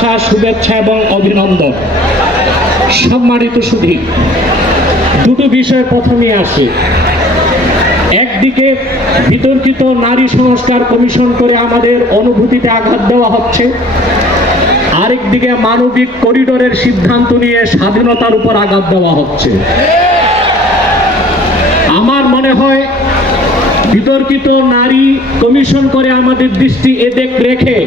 শুভেচ্ছা এবং অভিনন্দন। সম্মানিত সুধী, দুটো বিষয় প্রথমে আসে। একদিকে বিতর্কিত নারী সংস্কার কমিশন করে আমাদের অনুভূতিতে আঘাত দেওয়া হচ্ছে। আরেকদিকে মানবিক করিডোরের সিদ্ধান্ত নিয়ে স্বাধীনতার উপর আঘাত দেওয়া হচ্ছে। আমার মনে হয় বিতর্কিত নারী কমিশন করে আমাদের দৃষ্টি এদেক রেখে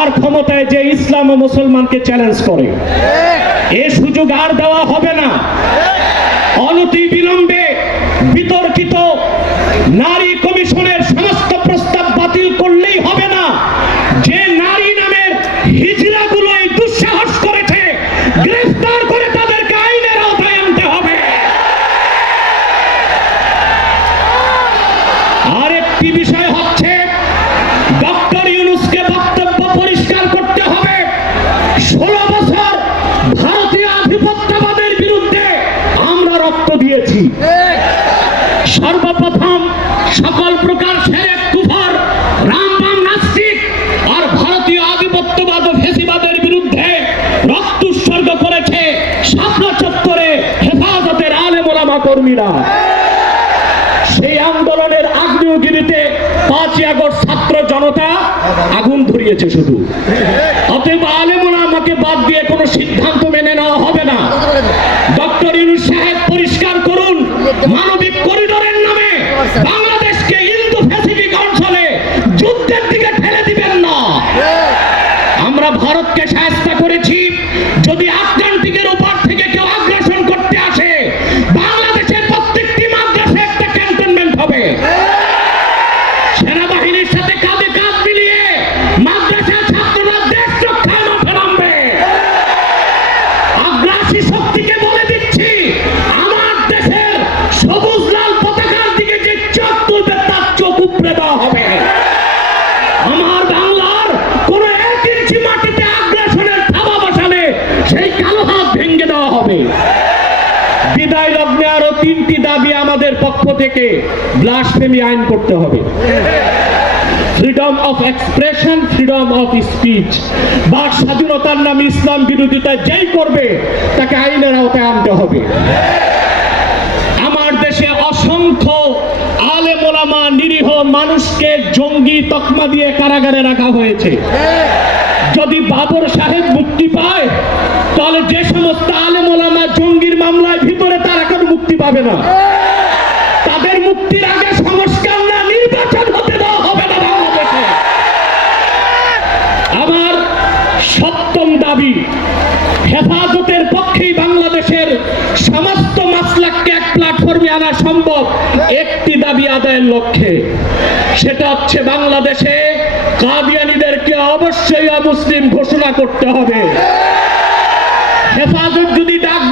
আর ক্ষমতায় যে ইসলাম ও মুসলমানকে চ্যালেঞ্জ করে, এ সুযোগ আর দেওয়া হবে না। অনতি বিলম্বে বিতর্কিত নারী কমিশনের সমস্ত প্রস্তাব বাতিল করলেই হবে না। যে নারী নামের হিজড়াগুলো এই দুঃসাহস করেছে, গ্রেফতার করে তাদেরকে আইনের আওতায় আনতে হবে। আরেকটি বিষয় হচ্ছে, ডক্টর রক্ত দিয়েছি। সর্বপ্রথম সকল প্রকার সেরেক কুফর রামবাম নাস্তিক আর ভারতীয় আধিপত্যবাদ ও ফেসিবাদের বিরুদ্ধে রক্ত উৎসর্গ করেছে শাপলা চত্বরে হেফাজতের আলেমোলামা কর্মীরা। সেই আন্দোলনের আগ্নেয়গিরিতে পাঁচই আগস্ট ছাত্র জনতা আগুন ধরিয়েছে শুধু। অতএব আলেমুল আমাকে বাদ দিয়ে কোনো সিদ্ধান্ত মেনে নেওয়া হবে না। ডক্টর ইউনুস সাহেব মানবিক করিডোরের নামে বাংলাদেশকে ইন্দো প্যাসিফিক অঞ্চলে যুদ্ধের দিকে ঠেলে দিবেন না। আমরা ভারতকে সাহায্য করেছি। যদি আটলান্টিকের উপর থেকে কেউ আগ্রাসন করতে আসে, বাংলাদেশের প্রত্যেকটি মাদ্রাসে একটা ক্যান্টনমেন্ট হবে। সেনাবাহিনীর সাথে তিনটি দাবি আমাদের পক্ষ থেকে ব্লাসফেমি আইন করতে হবে। Freedom of expression freedom of speech স্বাধীনতার নামে ইসলাম বিরোধিতা যেই করবে, তাকে আইনের আওতায় আনতে হবে। আমার দেশে অসংখ্য ওলামা নিরীহ মানুষকে জঙ্গি তকমা দিয়ে কারাগারে রাখা হয়েছে। যদি বাবর সাহেব মুক্তি পায় পাবে না। তাদের মুক্তির আগে সংস্কার না, নির্বাচন হতে দেওয়া হবে না আমার সপ্তম দাবি, হেফাজতের পক্ষেই বাংলাদেশের সমস্ত মাসলাককে এক প্ল্যাটফর্মে আনা সম্ভব। একটি দাবি আদায়ের লক্ষ্যে, সেটা হচ্ছে বাংলাদেশে কাদিয়ানিদেরকে অবশ্যই অমুসলিম ঘোষণা করতে হবে। হেফাজত যদি ডাক